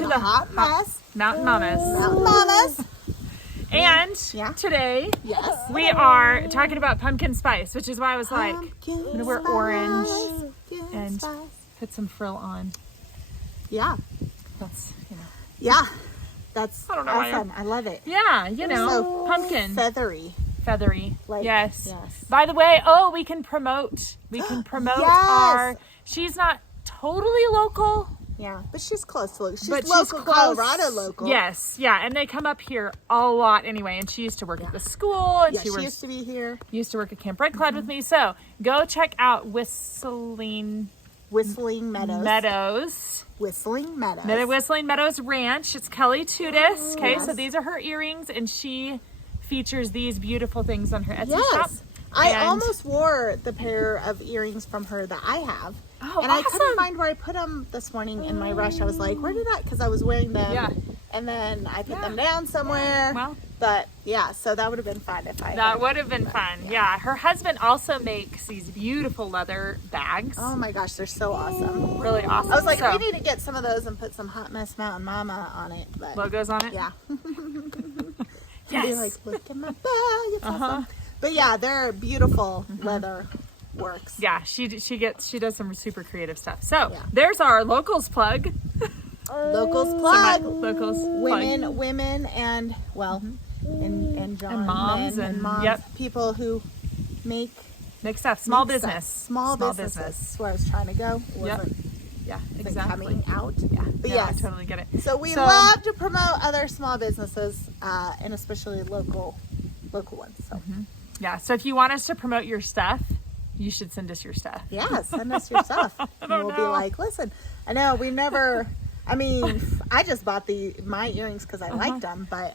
to the Hot Mess Mountain Mamas. Mountain Mamas. And today we are talking about pumpkin spice, which is why I was like, I'm gonna wear orange and put some frill on. Yeah. That's, That's I don't know awesome. I love it. Yeah, So pumpkin. feathery. Feathery. Like, yes. yes. By the way, we can promote our, she's not totally local. Yeah, but she's close to She's But local, she's close. Colorado local. Yes, yeah, and they come up here a lot anyway. And she used to work at the school, and Yeah, she used to be here. Used to work at Camp Red Cloud with me. So go check out Whistling Meadows. Whistling Meadows Ranch. It's Kelly Tudis. Okay, so these are her earrings, and she features these beautiful things on her Etsy shop. I almost wore the pair of earrings from her that I have. Oh, and I couldn't find where I put them this morning in my rush. I was like, where did I? Because I was wearing them. Yeah. And then I put them down somewhere. Well, but yeah, so that would have been fun if I. That would have been fun. Yeah. Her husband also makes these beautiful leather bags. Oh my gosh, they're so awesome. Really awesome. I was like, we need to get some of those and put some Hot Mess Mountain Mama on it. But logos on it. yeah. Yes. Be like, look at my bag. It's awesome. But yeah, they're beautiful leather works. Yeah, she does some super creative stuff. So there's our locals plug. Locals plug. Locals women, and and John, and moms men and moms, people who make stuff. Small business. Small business. That's where I was trying to go. Yeah, exactly. Coming out. Yeah, but I totally get it. So we love to promote other small businesses, and especially local ones. So. Yeah, so if you want us to promote your stuff, you should send us your stuff. Yeah, send us your stuff. And we'll be like, listen, I know we never, I mean, I just bought my earrings because I liked them, but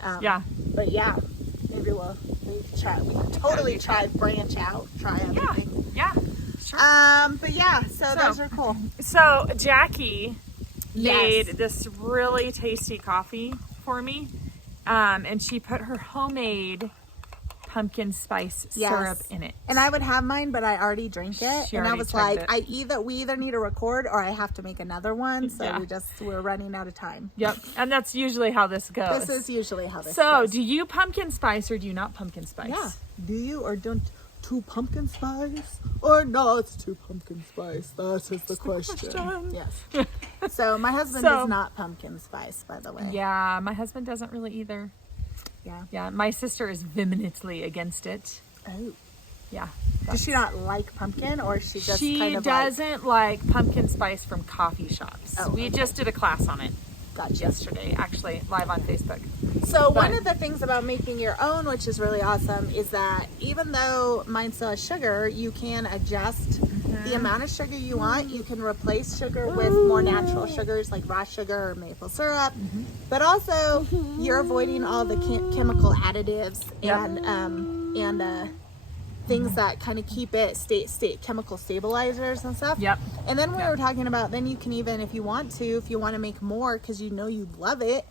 maybe we can totally try branch out, try everything. Yeah, sure. But yeah, so those are cool. So Jackie made this really tasty coffee for me, and she put her homemade pumpkin spice syrup in it. And I would have mine, but I already drank it. She and I already was chugged like, it. we either need to record or I have to make another one. So we're running out of time. Yep. And that's usually how this goes. This is usually how this goes. So do you pumpkin spice or do you not pumpkin spice? Yeah. Do you or don't to pumpkin spice or not to pumpkin spice? That is the question. Yes. So my husband does not pumpkin spice, by the way. Yeah, my husband doesn't really either. Yeah, my sister is vehemently against it. Oh. Yeah. Does she not like pumpkin, or she just kind of doesn't like pumpkin spice from coffee shops. We just did a class on it yesterday, actually, live on Facebook. So one of the things about making your own, which is really awesome, is that even though mine still has sugar, you can adjust the amount of sugar you want. You can replace sugar with more natural sugars like raw sugar or maple syrup, but also you're avoiding all the chemical additives and things that kind of keep it state chemical stabilizers and stuff. Yep. And then we were talking about, then you can even, if you want to make more because you know you love it,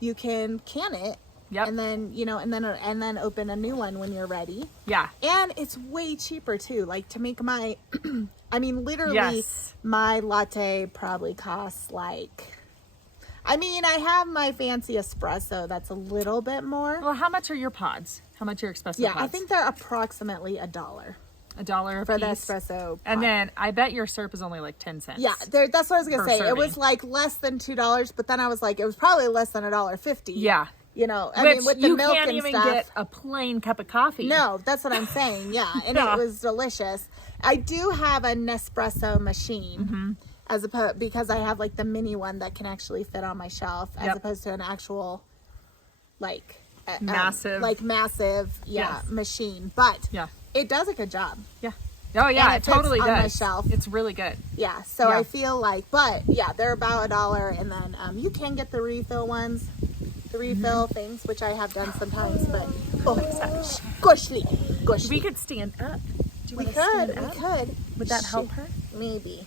you can can it. Yep. And then, and then open a new one when you're ready. Yeah. And it's way cheaper too. Like to make my, I mean, literally my latte probably costs like, I mean, I have my fancy espresso that's a little bit more. Well, how much are your pods? How much are your espresso pods? Yeah, I think they're approximately $1. $1 for the piece. espresso pod. And then I bet your syrup is only like 10 cents. Yeah, that's what I was gonna say. serving. It was like less than $2, but then I was like, it was probably less than $1.50. Yeah. I mean, with the milk you can't and even stuff, get a plain cup of coffee. No, that's what I'm saying. Yeah, and it was delicious. I do have a Nespresso machine, as opposed because I have like the mini one that can actually fit on my shelf, as opposed to an actual massive machine. But it does a good job. Yeah. Oh yeah, it totally does. On my shelf. It's really good. Yeah. So I feel like, but yeah, they're about $1, and then you can get the refill ones. The refill things, which I have done sometimes, but goshly. We could stand up. We could. Would that help her? Maybe.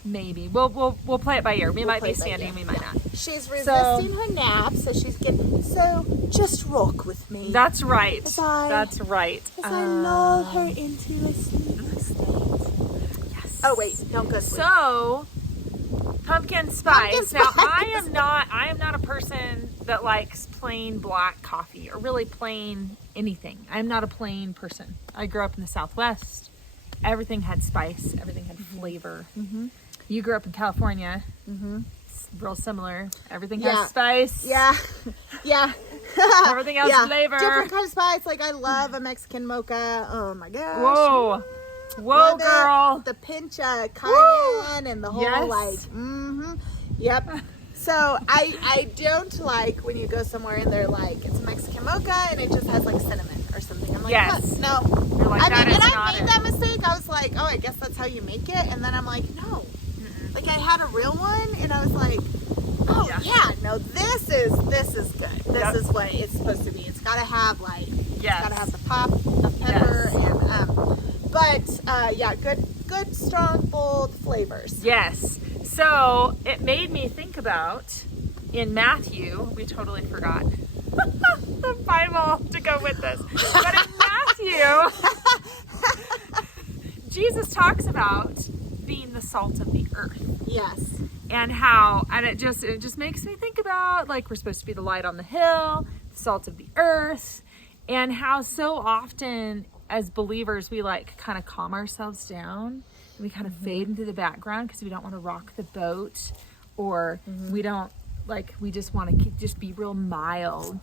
We'll play it by ear. We might be standing, we might not. She's resisting her nap, so she's getting. So just rock with me. That's right. That's right. As I lull her into a sleep state. Yes. Oh wait, don't go sleep. So, Pumpkin spice. Pumpkin Now, spice. I am not a person that likes plain black coffee or really plain anything. I'm not a plain person. I grew up in the Southwest. Everything had spice. Everything had flavor. Mm-hmm. You grew up in California. Mm-hmm. It's real similar. Everything Yeah. has spice. Yeah. Yeah. Everything else flavor. Different kind of spice. Like I love a Mexican mocha. Oh my gosh. Whoa. Whoa, Love it. girl. The pinch of cayenne and the whole Yes. like. Yep. So I don't like when you go somewhere and they're like it's a Mexican mocha and it just has like cinnamon or something. I'm like, Yes. what? No. You're like, I that mean, is and I not made it. that mistake. I was like, oh, I guess that's how you make it. And then I'm like, no. Like I had a real one and I was like, oh yeah, no, this is good. This Yep. is what it's supposed to be. It's gotta have like Yes. it's gotta have the pop of pepper Yes. and yeah, good strong bold flavors. Yes. So it made me think about in Matthew, we totally forgot the Bible to go with this. But in Matthew, Jesus talks about being the salt of the earth. Yes. And how, and it just makes me think about like we're supposed to be the light on the hill, the salt of the earth, and how so often as believers we like kind of calm ourselves down and we kind of fade into the background because we don't want to rock the boat, or we don't like, we just want to just be real mild.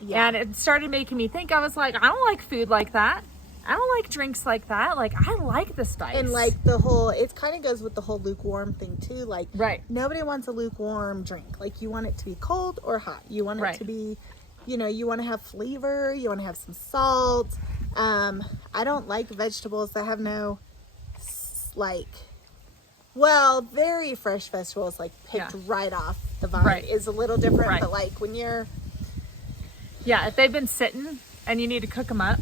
Yeah. And it started making me think, I was like, I don't like food like that. I don't like drinks like that. Like, I like the spice. And like the whole, it kind of goes with the whole lukewarm thing too. Like, Right. nobody wants a lukewarm drink. Like, you want it to be cold or hot. You want it Right. to be, you know, you want to have flavor. You want to have some salt. I don't like vegetables that have no, like, well, very fresh vegetables, like picked Yeah. right off the vine Right. is a little different. Right. But like when you're, Yeah, if they've been sitting and you need to cook them up,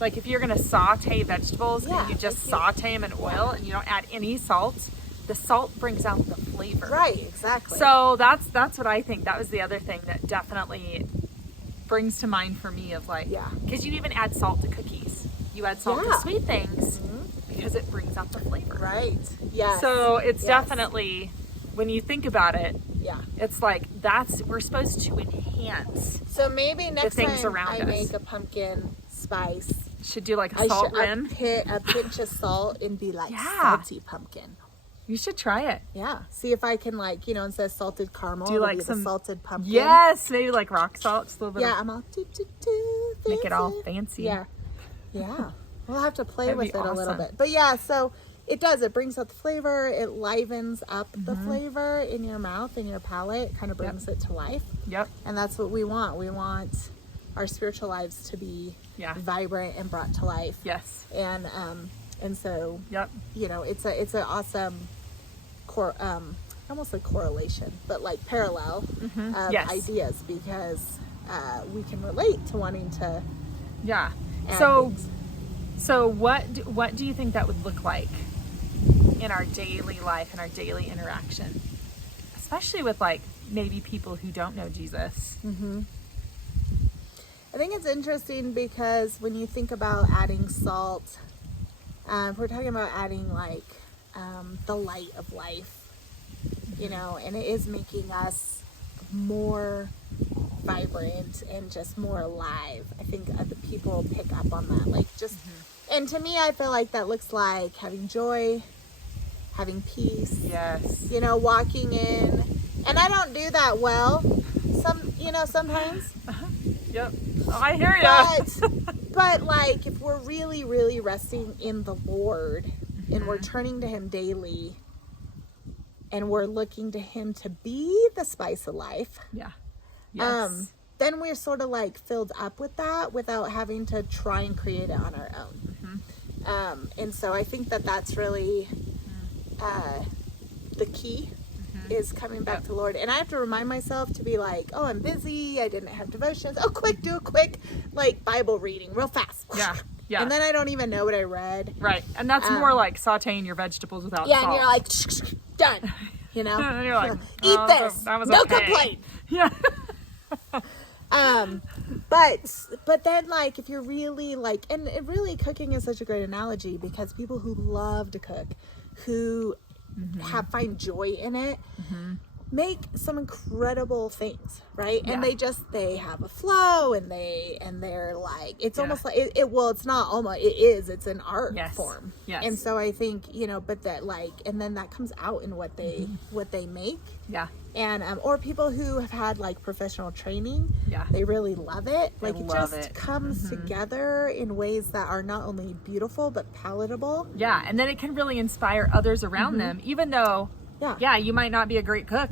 like if you're gonna saute vegetables Yeah, and you just if you- saute them in oil and you don't add any salt, the salt brings out the flavor. right, exactly. So that's what I think. That was the other thing that definitely brings to mind for me of like, Yeah. because you even add salt to cookies. You add salt Yeah. to sweet things because it brings out the flavor. right. Yeah. So it's Yes. definitely, when you think about it, Yeah. it's like we're supposed to enhance. So maybe next things time around I us. make a pumpkin spice, Should do like a I salt should rim. a pinch of salt and be like Yeah. salty pumpkin. You should try it. Yeah. See if I can like, you know, instead of salted caramel, Do you it'll like be some- the salted pumpkin. Yes, maybe like rock salt, just a little bit. Yeah, I'm all Make it all fancy. fancy. Yeah. Yeah. We'll have to play That'd with be it a little awesome. bit. But yeah, so it does. It brings out the flavor. It livens up the Mm-hmm. flavor in your mouth and your palate. It kind of brings it to life. Yep. And that's what we want. We want our spiritual lives to be Yeah. vibrant and brought to life. Yes. And so, Yep. you know, it's an awesome almost like correlation, but like parallel of Mm-hmm. Yes. ideas, because we can relate to wanting to Yeah. add So, things. so what do you think that would look like in our daily life and our daily interaction, especially with like maybe people who don't know Jesus? I think it's interesting because when you think about adding salt, we're talking about adding like the light of life, you know, and it is making us more vibrant and just more alive. I think other people pick up on that, like just, and to me, I feel like that looks like having joy, having peace, Yes. you know, walking in, and I don't do that well. Sometimes. Yep. Oh, I hear you. But like if we're really, really resting in the Lord and we're turning to Him daily and we're looking to Him to be the spice of life, Yeah. Yes. then we're sort of like filled up with that without having to try and create it on our own. And so I think that that's really the key is coming back to the Lord. And I have to remind myself to be like, oh, I'm busy, I didn't have devotions. Oh, do a quick like Bible reading real fast. Yeah. Yeah. And then I don't even know what I read. Right. And that's more like sauteing your vegetables without Yeah, salt. and you're like, done. You know? And you're like, eat oh, this. that was no okay. complaint. Yeah. But then like if you're really like, and it really cooking is such a great analogy because people who love to cook, who find joy in it, make some incredible things, right? And they have a flow, and they're like, it's almost like it's not almost, it's an art form. Yes. And so I think, but that and then that comes out in what they make. Yeah. And or people who have had like professional training, they really love it. Like it just comes together in ways that are not only beautiful but palatable. Yeah, and then it can really inspire others around them, even though you might not be a great cook,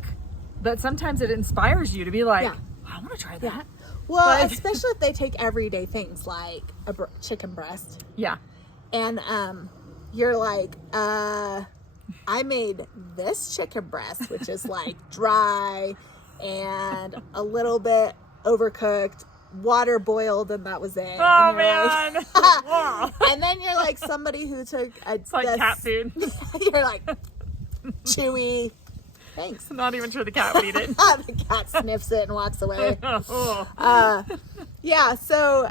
but sometimes it inspires you to be like, I want to try that. Well, especially if they take everyday things like a chicken breast. Yeah. And you're like, I made this chicken breast, which is like dry and a little bit overcooked, water boiled, and that was it. Oh, man. Like, and then you're like somebody who took it's like cat food. You're like, chewy. Thanks. I'm not even sure the cat would eat it. The cat sniffs it and walks away. So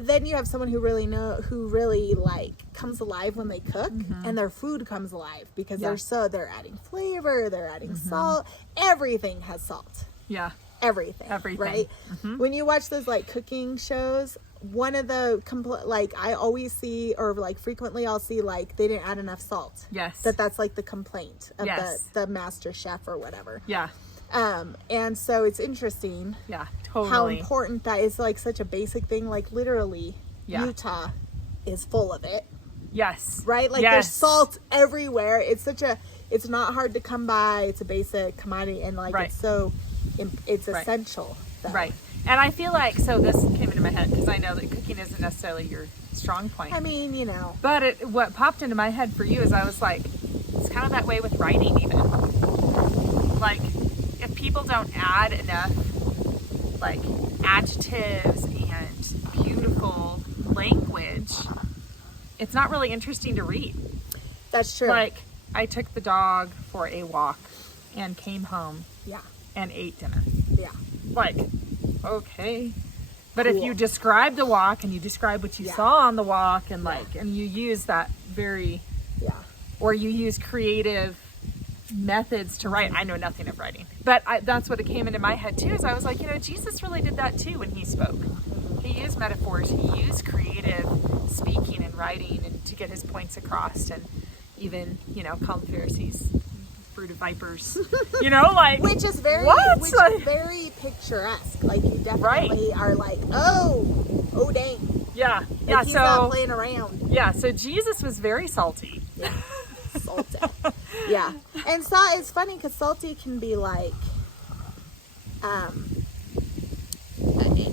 then you have someone who really like comes alive when they cook, and their food comes alive because they're adding flavor, they're adding salt. Everything has salt. Yeah. Everything. Right? When you watch those like cooking shows, one of the I always see, or like frequently I'll see, like they didn't add enough salt. Yes. That's like the complaint of the master chef or whatever. Yeah. And so it's interesting. Yeah, totally. How important that is, like such a basic thing. Like literally, Utah is full of it. Yes. Right? Like there's salt everywhere. It's not hard to come by. It's a basic commodity, and like it's essential. Right. And I feel like, so this came into my head because I know that cooking isn't necessarily your strong point. I mean, But what popped into my head for you is I was like, it's kind of that way with writing even. Like, if people don't add enough, like, adjectives and beautiful language, it's not really interesting to read. That's true. Like, I took the dog for a walk and came home and ate dinner. Yeah. Like, okay. But if you describe the walk and you describe what you saw on the walk and and you use that or you use creative methods to write. I know nothing of writing, but that's what it came into my head too, is I was like, Jesus really did that too when he spoke. He used metaphors, he used creative speaking and writing and to get his points across, and even, called Pharisees brood of vipers, which is very very picturesque. Like you definitely are like, oh dang. Yeah. Like he's not playing around. Yeah, so Jesus was very salty. Yeah. Salty. Yeah. And so it's funny because salty can be like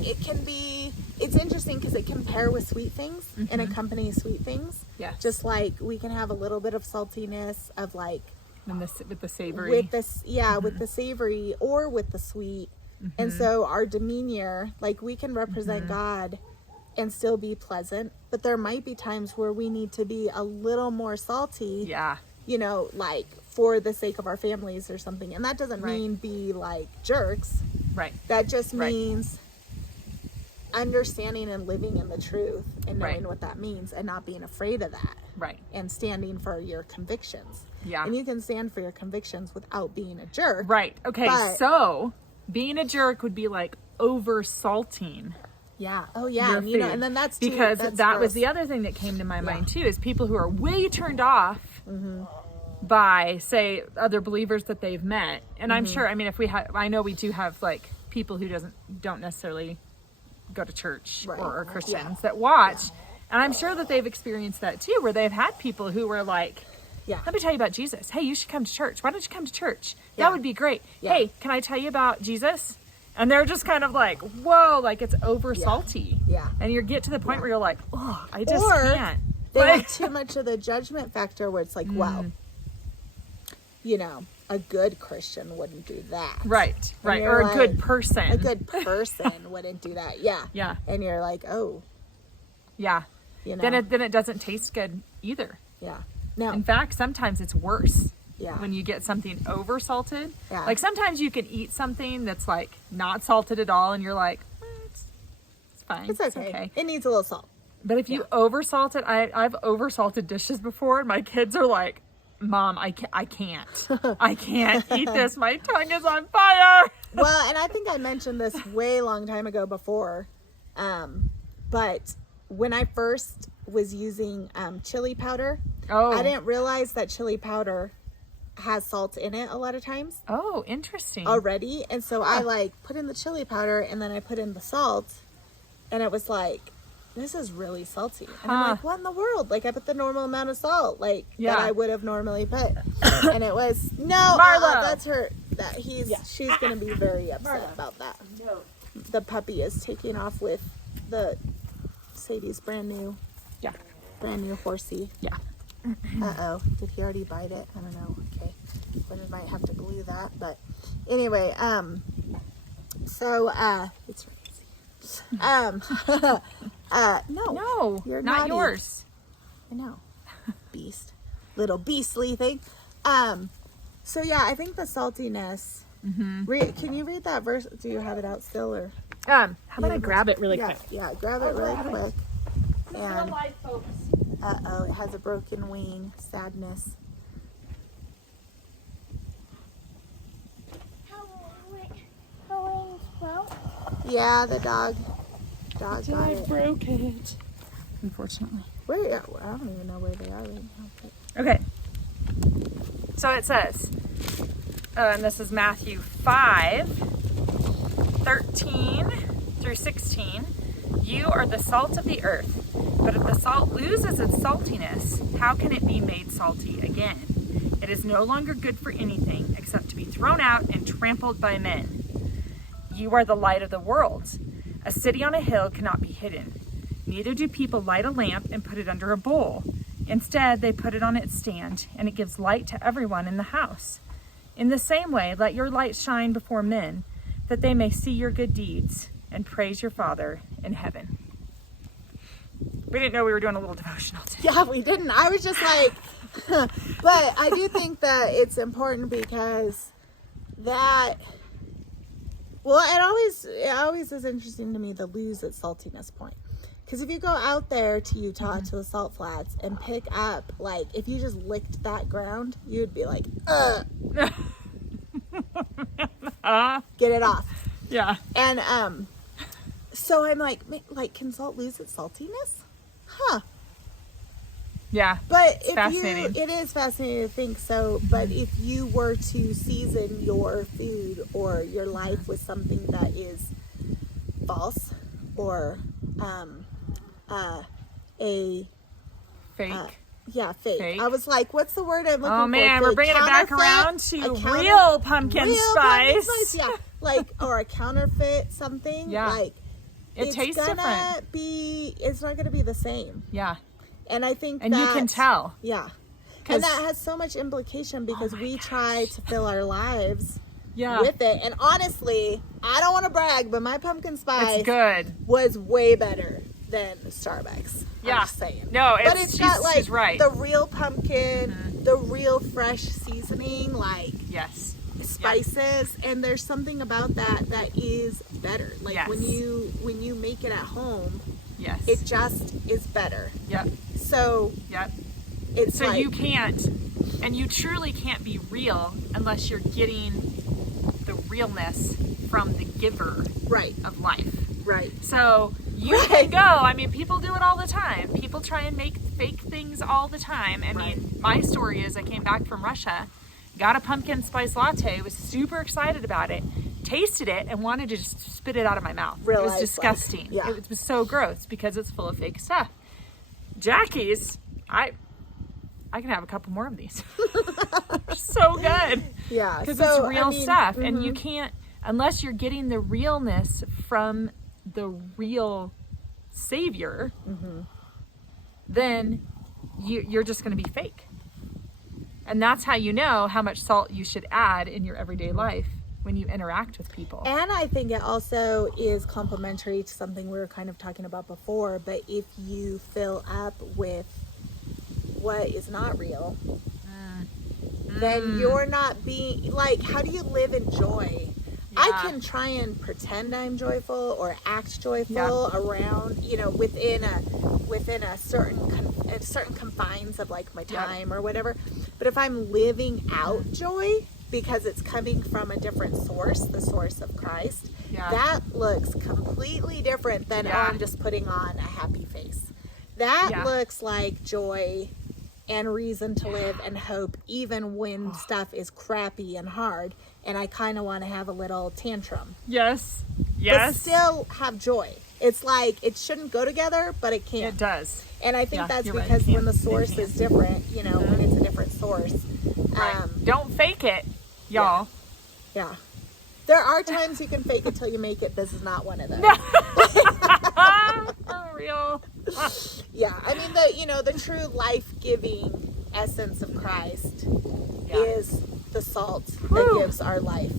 it can be, it's interesting because it can pair with sweet things and accompany sweet things. Yeah. Just like we can have a little bit of saltiness of like with the savory. With this with the savory or with the sweet. And so our demeanor, like we can represent God and still be pleasant, but there might be times where we need to be a little more salty. Yeah. Like for the sake of our families or something. And that doesn't mean be like jerks. Right. That just means understanding and living in the truth and knowing what that means and not being afraid of that. Right. And standing for your convictions. Yeah. And you can stand for your convictions without being a jerk. Right. Okay. So being a jerk would be like over salting. Yeah. Oh yeah. And, and then that's too, because that's that gross. was the other thing that came to my mind too, is people who are way turned off by, say, other believers that they've met. And I'm sure, I mean, I know we do have like people who don't necessarily go to church or are Christians that watch. And I'm sure that they've experienced that too, where they've had people who were like, let me tell you about Jesus. Hey, you should come to church. Why don't you come to church? That would be great. Hey, can I tell you about Jesus? And they're just kind of like, whoa, like it's over salty. Yeah. And you get to the point where you're like, oh, I just can't. They have too much of the judgment factor where it's like, well, a good Christian wouldn't do that. Right. Or a good person. A good person wouldn't do that. Yeah. Yeah. And you're like, oh. Yeah. Then it doesn't taste good either. Yeah. No. In fact, sometimes it's worse. Yeah. When you get something over salted. Yeah. Like sometimes you can eat something that's like not salted at all and you're like, it's fine. It's okay. It needs a little salt. But if you over salt it, I've over salted dishes before and my kids are like, Mom, I can't. I can't eat this. My tongue is on fire. Well, and I think I mentioned this way long time ago before, but when I first was using chili powder, I didn't realize that chili powder has salt in it a lot of times Oh, interesting. already, and so I like put in the chili powder and then I put in the salt, and it was like, this is really salty. And I'm like, what in the world? Like, I put the normal amount of salt, like that I would have normally put, and it was Marlo. that's her. That she's gonna be very upset about that. No. The puppy is taking off with the Sadie's brand new horsey. Yeah. Uh-oh, did he already bite it? I don't know. Okay, we might have to glue that, but anyway, so it's no, No, you're not naughty. yours. I know, beast, little beastly thing. So yeah, I think the saltiness. Can you read that verse? Do you have it out still, or How about I grab it really quick? Yeah, grab it really quick. And life, folks. it has a broken wing. Sadness. Yeah, the dog got it. Broke it. Unfortunately. Where? I don't even know where they are right now. But Okay. So it says, and this is Matthew 5:13-16. You are the salt of the earth, but if the salt loses its saltiness, how can it be made salty again? It is no longer good for anything except to be thrown out and trampled by men. You are the light of the world. A city on a hill cannot be hidden. Neither do people light a lamp and put it under a bowl. Instead, they put it on its stand, and it gives light to everyone in the house. In the same way, let your light shine before men, that they may see your good deeds and praise your Father in heaven. We didn't know we were doing a little devotional today. yeah, we didn't. I was just like, but I do think that it's important because that. Well, it always is interesting to me to lose its saltiness point. Because if you go out there to Utah to the salt flats and pick up, like, if you just licked that ground, you'd be like, get it off. Yeah. And so I'm like, can salt lose its saltiness? Huh. Yeah. But fascinating. it is fascinating to think so. But if you were to season your food or your life with something that is false or Fake. fake. I was like, what's the word I'm looking for? Oh man, we're bringing it back around to real pumpkin spice. Yeah, like, or a counterfeit something. Yeah. Like, It tastes different. It's not gonna be the same. Yeah. And I think And you can tell. Yeah. 'Cause- And that has so much implication because we try to fill our lives Yeah. with it. And honestly, I don't want to brag, but my pumpkin spice It's good. was way better than Starbucks. Yeah. I'm just saying. No, But it's got like she's right. the real pumpkin, the real fresh seasoning, like Yes. spices, and there's something about that is better. Like Yes. when you make it at home, Yes. it just is better. Yep. So Yep. it's So like, you can't, and you truly can't be real unless you're getting the realness from the giver right, of life. right. So you can go. I mean, people do it all the time. People try and make fake things all the time. I mean, my story is I came back from Russia, got a pumpkin spice latte, was super excited about it, tasted it, and wanted to just spit it out of my mouth. It was Realized, disgusting. like, yeah. It was so gross because it's full of fake stuff. Jackie's, I can have a couple more of these. They're so good. Yeah. Because So, it's real I mean, stuff. And you can't, unless you're getting the realness from the real savior, then you're just going to be fake. And that's how you know how much salt you should add in your everyday life when you interact with people. And I think it also is complementary to something we were kind of talking about before, but if you fill up with what is not real, then you're not being, like, how do you live in joy? I Yeah. can try and pretend I'm joyful or act joyful around, within a within a certain confines of like my time or whatever. But if I'm living out joy because it's coming from a different source, the source of Christ, that looks completely different than, oh, I'm just putting on a happy face. That looks like joy and reason to live and hope, even when stuff is crappy and hard and I kind of want to have a little tantrum. Yes. But still have joy. It's like it shouldn't go together, but it can. It does. And I think that's because when the source is different, you know, when it's a different source. Right. Don't fake it, y'all. Yeah. There are times you can fake it till you make it. This is not one of those. For real. Yeah. I mean, the true life-giving essence of Christ is the salt that gives our life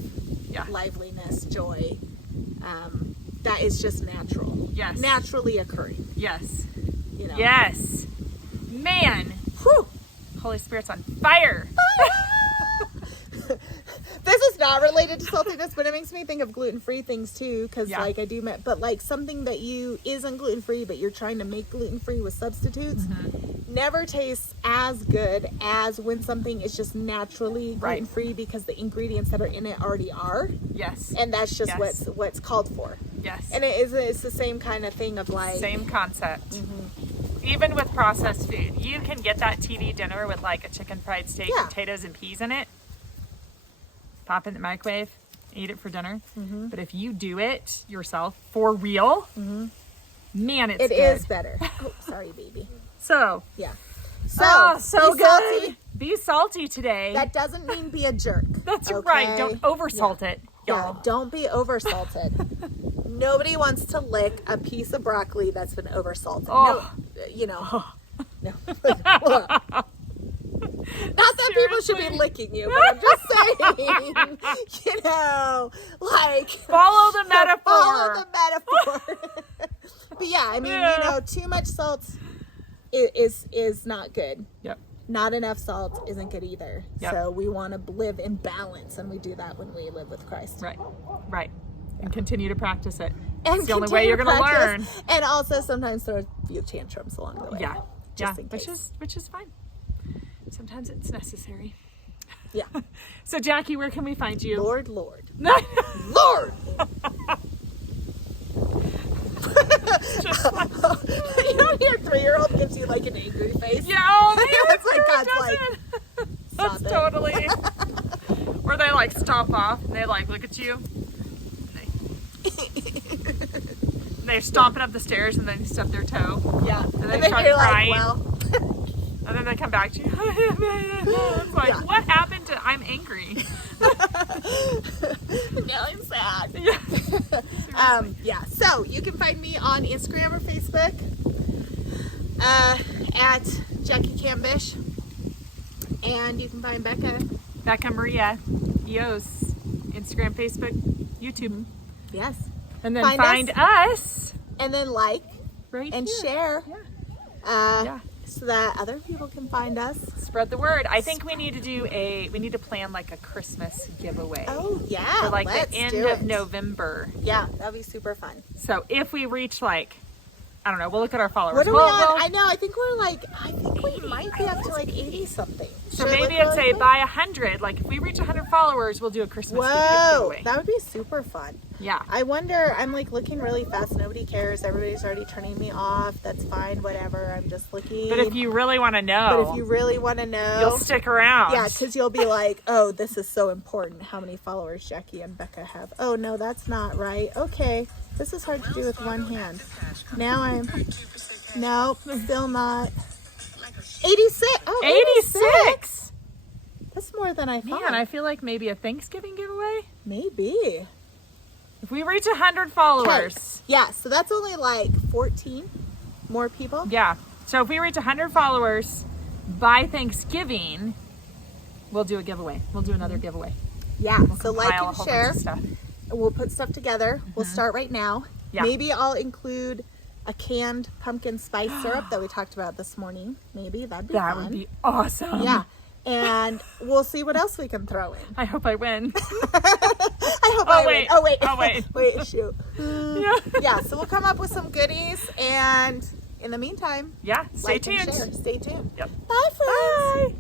liveliness, joy. That is just natural. Yes. Naturally occurring. Yes. You know. Yes. Man. Whew. Holy Spirit's on fire. This is not related to saltiness, but it makes me think of gluten-free things too, because like I do, but like something that isn't gluten-free, but you're trying to make gluten-free with substitutes, never tastes as good as when something is just naturally gluten-free because the ingredients that are in it already are. Yes. And that's just what's called for. Yes. And it's the same kind of thing of like same concept. Even with processed food, you can get that TV dinner with like a chicken fried steak, potatoes and peas in it. Pop in the microwave, eat it for dinner. But if you do it yourself for real, man, it's good. It is better. Oh, sorry, baby. So so good. salty. Be salty today. That doesn't mean be a jerk. That's right. Don't oversalt it, y'all. Yeah, don't be oversalted. Nobody wants to lick a piece of broccoli that's been oversalted. Oh. No, you know. No. Not that people should be licking you, but I'm just saying, you know, like follow the metaphor. Follow the metaphor. But yeah, I mean, you know, too much salt is not good. Yep. Not enough salt isn't good either. Yep. So we want to live in balance, and we do that when we live with Christ. Right. Right. And continue to practice it. And it's the only way you're going to learn. And also sometimes throw a few tantrums along the way. Yeah. Just in case. Which is fine. Sometimes it's necessary. Yeah. So Jackie, where can we find you? Lord. Lord! Your 3-year-old gives you like an angry face. Yeah, oh, it's like God's like, that's totally. Or they like stomp off and they like look at you. And they're stomping up the stairs and then you stub their toe. Yeah. And then start you're crying. like, well. And then they come back to you. It's like, what happened to I'm angry? Now I'm sad. Yeah. So you can find me on Instagram or Facebook at Jackie Cambish. And you can find Becca Maria Eos. Instagram, Facebook, YouTube. Yes. And then find us. And then like right and here. share. Yeah. So that other people can find us. Spread the word. I think we need to plan like a Christmas giveaway. Oh yeah. For like the end of November. Yeah, that'd be super fun. So if we reach like, I don't know, we'll look at our followers. What are we at? I know, I think we might be up to like 80 something. So maybe it's a by 100, like if we reach 100 followers, we'll do a Christmas giveaway. That would be super fun. Yeah. I wonder, I'm like looking really fast. Nobody cares. Everybody's already turning me off. That's fine. Whatever. I'm just looking. But if you really want to know. You'll stick around. Yeah, because you'll be like, oh, this is so important. How many followers Jackie and Becca have? Oh, no, that's not right. Okay. This is hard to do with one hand. Now nope, still not. 86. Oh, 86. That's more than I thought. Man, I feel like maybe a Thanksgiving giveaway. Maybe. If we reach 100 followers. Yeah, so that's only like 14 more people. Yeah. So if we reach 100 followers by Thanksgiving, we'll do a giveaway. We'll do another giveaway. Yeah. So like and share. Stuff. We'll put stuff together. We'll start right now. Yeah. Maybe I'll include a canned pumpkin spice syrup that we talked about this morning. Maybe that'd be fun. That would be awesome. Yeah. And we'll see what else we can throw in. I hope I win. I hope I win. Oh, wait. Oh, wait. Wait, shoot. Yeah. Yeah, so we'll come up with some goodies and in the meantime, Yeah, stay like and tuned. share. Stay tuned. Yep. Bye, friends. Bye.